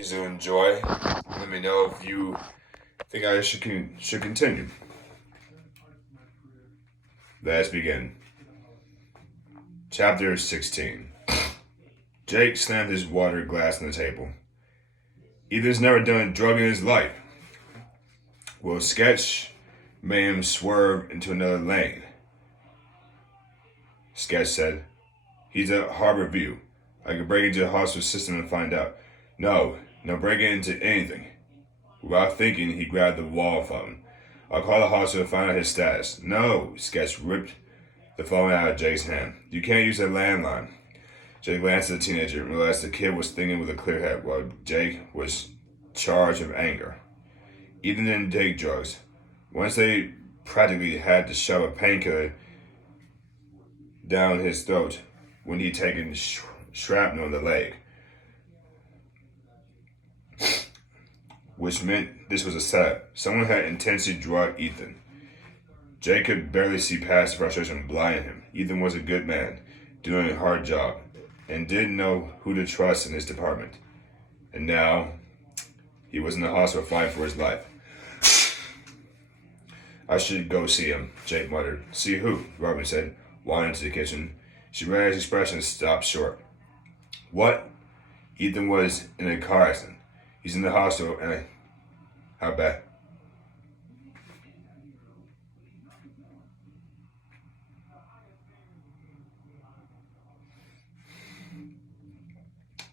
please enjoy. Let me know if you think I should continue. Let's begin. Chapter 16. Jake slammed his water glass on the table. Ethan's never done a drug in his life. Will Sketch made him swerve into another lane. Sketch said, "He's at Harbor View. I could break into the hospital system and find out." No breaking into anything. Without thinking, he grabbed the wall phone. "I'll call the hospital and find out his status." No, Sketch ripped the phone out of Jake's hand. "You can't use a landline." Jake glanced at the teenager and realized the kid was thinking with a clear head, while Jake was charged with anger. Ethan didn't take drugs. Once they practically had to shove a painkiller down his throat when he'd taken shrapnel in the leg, which meant this was a setup. Someone had intentionally drugged Ethan. Jake could barely see past the frustration blinding him. Ethan was a good man, doing a hard job, and didn't know who to trust in his department. And now, he was in the hospital fighting for his life. "I should go see him," Jake muttered. "See who?" Robin said, walking into the kitchen. She read his expression and stopped short. "What?" "Ethan was in a car accident. He's in the hospital and how bad?"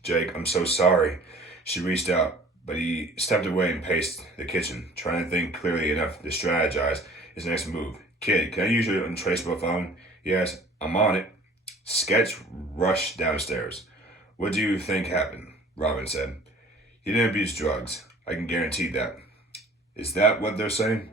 "Jake, I'm so sorry." She reached out, but he stepped away and paced the kitchen, trying to think clearly enough to strategize his next move. "Kid, can I use your untraceable phone?" "Yes, I'm on it." Sketch rushed downstairs. "What do you think happened?" Robin said. "He didn't abuse drugs. I can guarantee that." "Is that what they're saying?"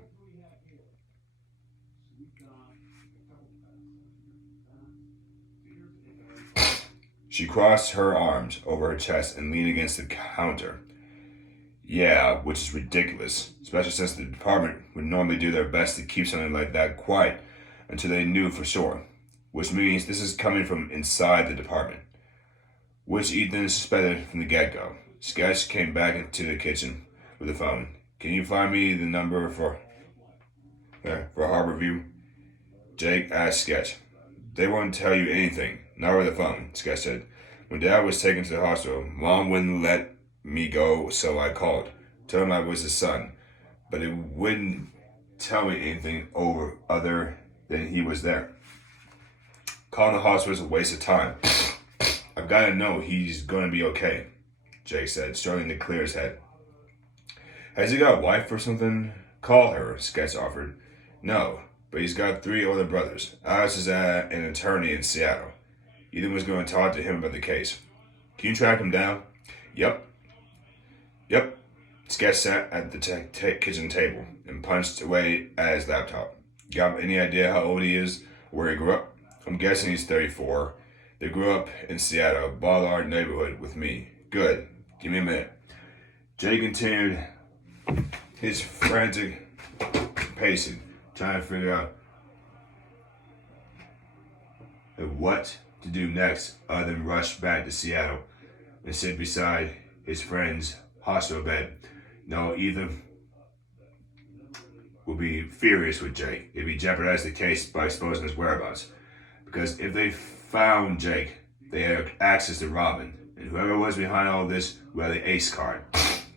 She crossed her arms over her chest and leaned against the counter. "Yeah, which is ridiculous, especially since the department would normally do their best to keep something like that quiet until they knew for sure. Which means this is coming from inside the department, which Ethan suspected from the get-go." Sketch came back into the kitchen with the phone. "Can you find me the number for Harbor View?" Jake asked Sketch. "They won't tell you anything, not over the phone," Sketch said. "When Dad was taken to the hospital, Mom wouldn't let me go, so I called. Told him I was his son, but it wouldn't tell me anything over other than he was there. Calling the hospital is a waste of time. I've got to know he's going to be okay," Jake said, struggling to clear his head. "Has he got a wife or something?" "Call her," Sketch offered. "No, but he's got 3 older brothers. Alex is an attorney in Seattle. Ethan was going to talk to him about the case. Can you track him down?" Yep. Sketch sat at the kitchen table and punched away at his laptop. "Got any idea how old he is, where he grew up?" "I'm guessing he's 34. They grew up in Seattle, Ballard neighborhood with me." "Good. Give me a minute." Jay continued his frantic pacing, trying to figure out what to do next other than rush back to Seattle and sit beside his friend's hospital bed. No, Ethan would be furious with Jake if he jeopardized the case by exposing his whereabouts. Because if they found Jake, they had access to Robin, and whoever was behind all this would have the ace card.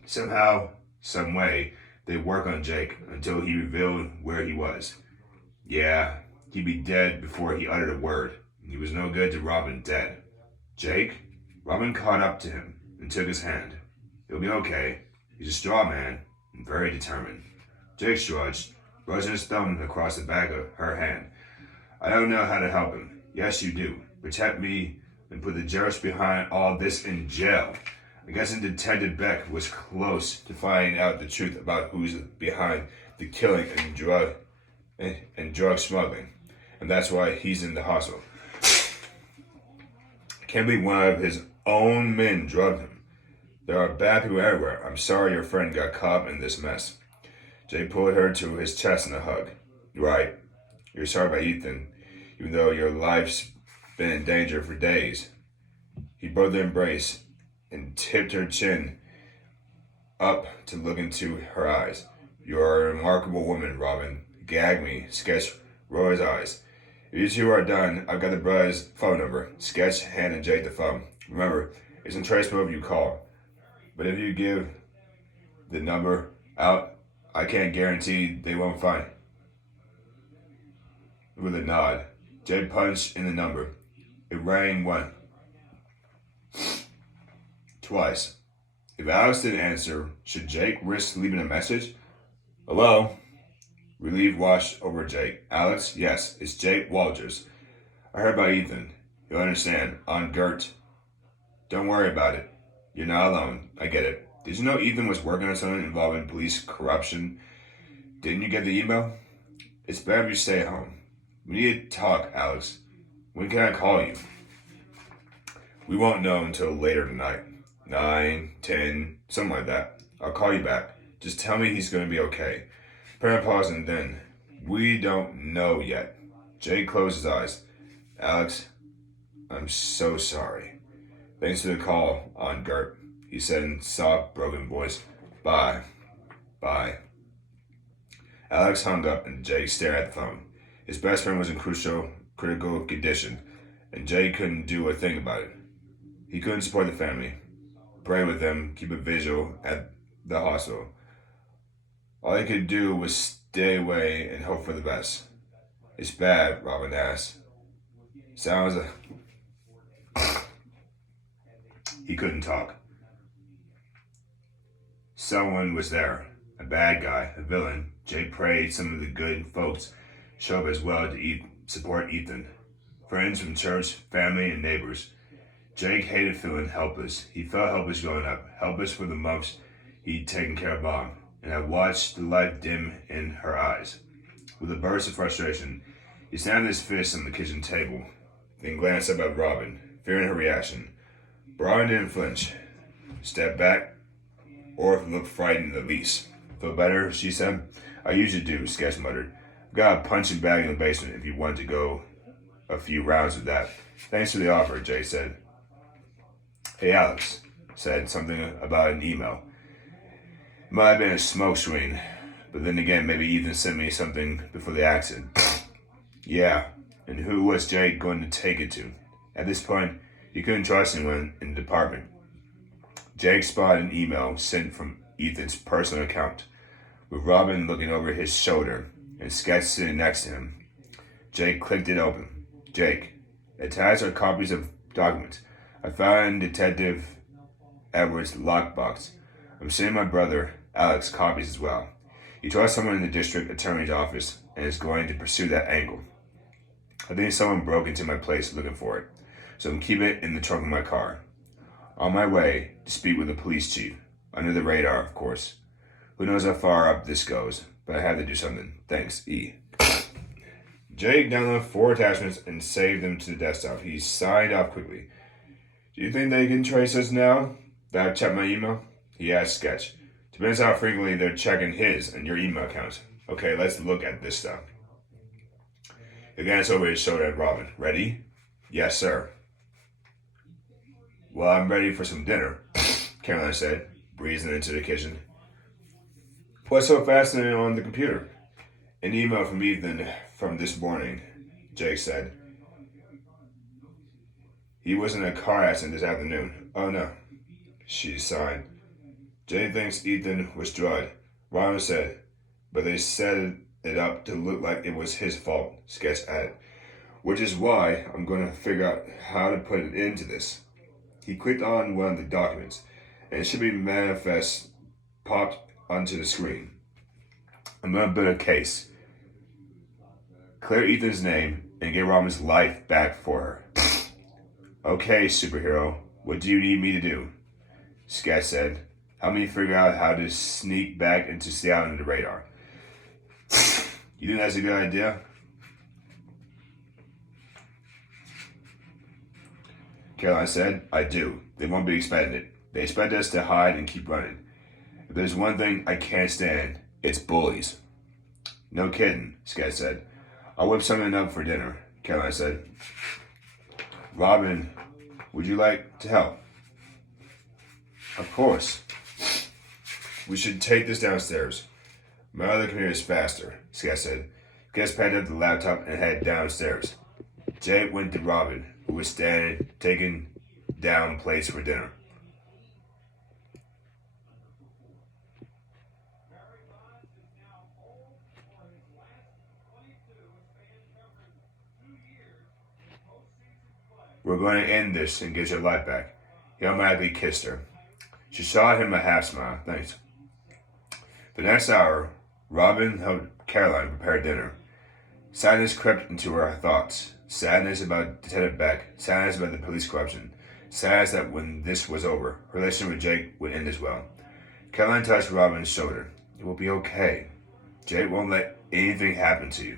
Somehow, some way, they'd work on Jake until he revealed where he was. Yeah, he'd be dead before he uttered a word. He was no good to Robin dead. "Jake?" Robin caught up to him and took his hand. "He'll be okay. He's a strong man and very determined." Jake shrugged, brushing his thumb across the back of her hand. "I don't know how to help him." "Yes, you do. Protect me and put the jerks behind all this in jail." I guess Detective Beck was close to finding out the truth about who's behind the killing and drug smuggling, and that's why he's in the hospital. Can't believe one of his own men drugged him. There are bad people everywhere. I'm sorry your friend got caught in this mess. Jay pulled her to his chest in a hug. "Right. You're sorry about Ethan, even though your life's been in danger for days." He broke the embrace and tipped her chin up to look into her eyes. You are a remarkable woman, Robin. Gag me. Sketch roll his eyes. If you two are done, I've got the brother's phone number. Sketch handed Jake the phone. Remember, it's untraceable if you call. But if you give the number out, I can't guarantee they won't find it. With a nod, Jake punched in the number. It rang once. Twice. If Alex didn't answer, should Jake risk leaving a message? Hello? Relief washed over Jake. Alex? Yes, it's Jake Walters. I heard about Ethan. You'll understand. On Gert. Don't worry about it. You're not alone. I get it. Did you know Ethan was working on something involving police corruption? Didn't you get the email? It's better if you stay at home. We need to talk, Alex. When can I call you? We won't know until later tonight. 9, 10, something like that. I'll call you back. Just tell me he's going to be okay. Parent paused and then, we don't know yet. Jake closed his eyes. Alex, I'm so sorry. Thanks for the call, on Gert, he said in soft, broken voice. Bye. Bye. Alex hung up and Jake stared at the phone. His best friend was in critical condition, and Jake couldn't do a thing about it. He couldn't support the family, pray with them, keep a vigil at the hospital. All he could do was stay away and hope for the best. It's bad, Robin asked. Sounds like... He couldn't talk. Someone was there. A bad guy, a villain. Jake prayed some of the good folks show up as well to support Ethan. Friends from church, family, and neighbors. Jake hated feeling helpless. He felt helpless growing up, helpless for the months he'd taken care of Mom, and had watched the light dim in her eyes. With a burst of frustration, he slammed his fist on the kitchen table, then glanced up at Robin, fearing her reaction. Robin didn't flinch, stepped back, or looked frightened the least. Feel better, she said. I usually do, Sketch muttered. I've got a punching bag in the basement if you want to go a few rounds with that. Thanks for the offer, Jay said. Hey, Alex, said something about an email. It might have been a smoke screen, but then again, maybe Ethan sent me something before the accident. Yeah, and who was Jay going to take it to? At this point, he couldn't trust anyone in the department. Jake spotted an email sent from Ethan's personal account, with Robin looking over his shoulder and Sketch sitting next to him. Jake clicked it open. Jake, attached are copies of documents I found in Detective Edwards' lockbox. I'm sending my brother, Alex, copies as well. He trusts someone in the district attorney's office and is going to pursue that angle. I think someone broke into my place looking for it, so I'm keeping it in the trunk of my car. On my way to speak with the police chief. Under the radar, of course. Who knows how far up this goes, but I had to do something. Thanks, E. Jake downloaded 4 attachments and saved them to the desktop. He signed off quickly. Do you think they can trace us now that I've checked my email? He asked Sketch. Depends how frequently they're checking his and your email accounts. Okay, let's look at this stuff. He glanced over his shoulder at Robin. Ready? Yes, sir. Well, I'm ready for some dinner, Caroline said, breezing into the kitchen. What's so fascinating on the computer? An email from Ethan from this morning, Jake said. He was in a car accident this afternoon. Oh no, she sighed. Jake thinks Ethan was drugged, Robin said, but they set it up to look like it was his fault, Sketch added. Which is why I'm going to figure out how to put it into this. He clicked on one of the documents, and it should be manifest popped onto the screen. I'm going to build a case. Clear Ethan's name and get Robin's life back for her. Okay, superhero, what do you need me to do? Sketch said. Help me figure out how to sneak back and to stay out under the radar. You think that's a good idea? Caroline said, I do. They won't be expecting it. They expect us to hide and keep running. If there's one thing I can't stand, it's bullies. No kidding, Sketch said. I'll whip something up for dinner, Caroline said. Robin, would you like to help? Of course. We should take this downstairs. My other computer is faster, Sketch said. Sketch packed up the laptop and headed downstairs. Jay went to Robin, who was standing, taking down plates for dinner. We're going to end this and get your life back. He automatically kissed her. She shot him a half smile. Thanks. The next hour, Robin helped Caroline prepare dinner. Sadness crept into her thoughts. Sadness about Detective Beck. Sadness about the police corruption. Sadness that when this was over, her relationship with Jake would end as well. Caroline touched Robin's shoulder. It will be okay. Jake won't let anything happen to you.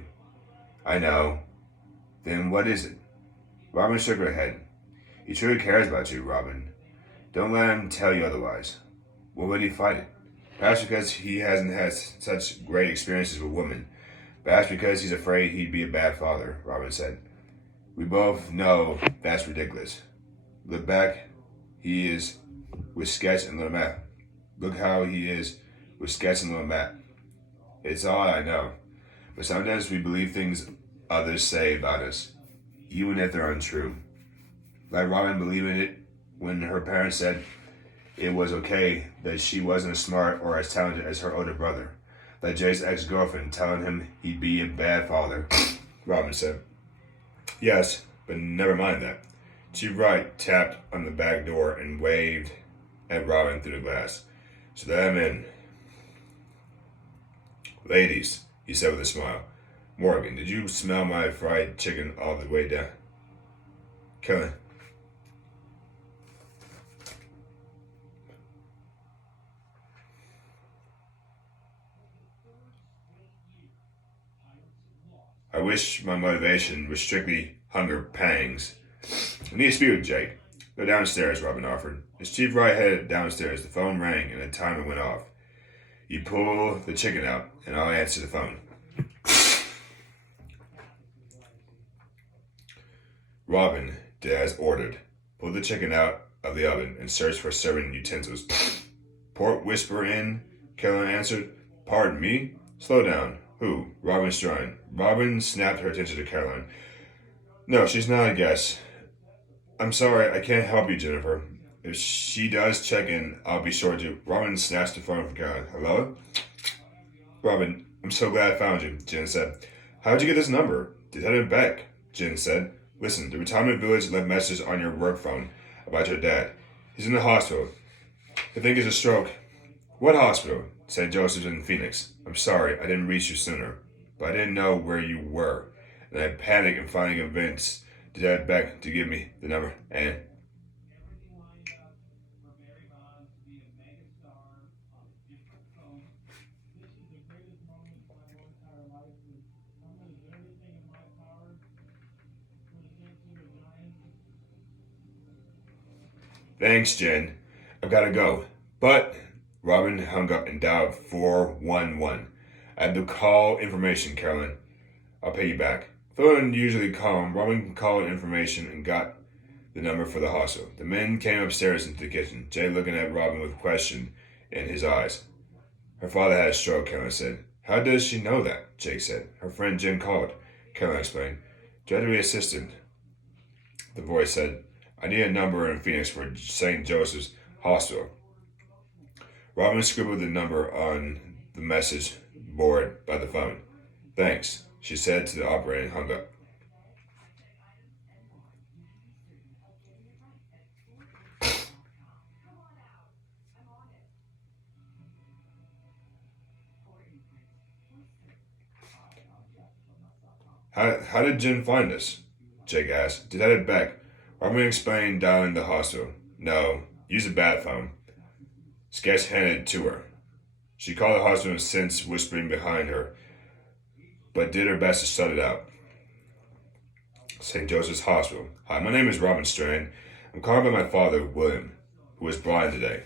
I know. Then what is it? Robin shook her head. He truly cares about you, Robin. Don't let him tell you otherwise. Why would he fight it? Perhaps because he hasn't had such great experiences with women. Perhaps because he's afraid he'd be a bad father, Robin said. We both know that's ridiculous. Look back, he is with Sketch and Little Matt. Look how he is with Sketch and Little Matt. It's all I know. But sometimes we believe things others say about us, even if they're untrue. Like Robin believing it when her parents said it was okay that she wasn't as smart or as talented as her older brother. Like Jay's ex-girlfriend telling him he'd be a bad father. Robin said, yes, but never mind that. Chief Wright tapped on the back door and waved at Robin through the glass. So let him in. Ladies, he said with a smile. Morgan, did you smell my fried chicken all the way down? Kelly. I wish my motivation was strictly hunger pangs. I need to speak with Jake. Go downstairs, Robin offered. As Chief Wright headed downstairs, the phone rang and a timer went off. You pull the chicken out, and I'll answer the phone. Robin did as ordered. Pulled the chicken out of the oven and searched for serving utensils. Port whisper in, Caroline answered. Pardon me? Slow down. Who? Robin Strine. Robin snapped her attention to Caroline. No, she's not a guest. I'm sorry, I can't help you, Jennifer. If she does check in, I'll be sure to. Robin snatched the phone from Caroline. Hello? Robin, I'm so glad I found you, Jen said. How'd you get this number? Detective Beck, Jen said. Listen, the retirement village left messages on your work phone about your dad. He's in the hospital. I think it's a stroke. What hospital? St. Joseph's in Phoenix. I'm sorry, I didn't reach you sooner. But I didn't know where you were. And I panicked and finally convinced Detective Beck to give me the number. And thanks, Jen. I've got to go. But Robin hung up and dialed 411. I have the call information, Caroline. I'll pay you back. Phone usually calm. Robin called information and got the number for the hospital. The men came upstairs into the kitchen, Jay looking at Robin with question in his eyes. Her father had a stroke, Caroline said. How does she know that? Jake said. Her friend Jim called, Caroline explained. Directory assistant, the voice said. I need a number in Phoenix for St. Joseph's Hospital. Robin scribbled the number on the message board by the phone. Thanks, she said to the operator and hung up. How did Jen find us? Jake asked. Detective Beck. Robin explained dialing the hospital. No, use a bat phone. Sketch handed it to her. She called the hospital and since whispering behind her, but did her best to shut it out. St. Joseph's Hospital. Hi, my name is Robin Strand. I'm calling by my father, William, who is blind today.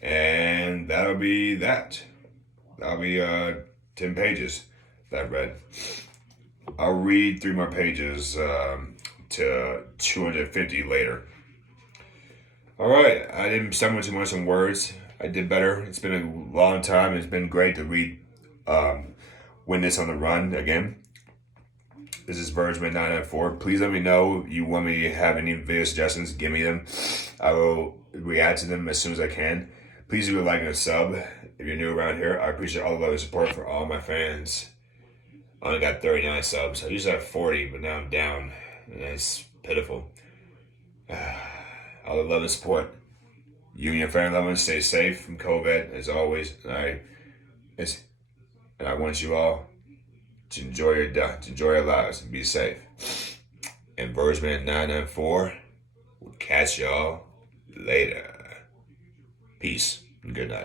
And that'll be that. That'll be 10 pages that I've read. I'll read 3 more pages to 250 later. All right, I didn't stumble too much on words. I did better. It's been a long time. It's been great to read Witness on the Run again. This is Vergeman 994. Please let me know you want me to have any video suggestions. Give me them. I will react to them as soon as I can. Please do a like and a sub if you're new around here. I appreciate all the love and support for all my fans. I only got 39 subs. I used to have 40, but now I'm down. And it's pitiful. All the love and support. You and your family loved ones stay safe from COVID as always. And I want you all to enjoy your lives and be safe. And Vergeman 994 will catch y'all later. Peace and good night.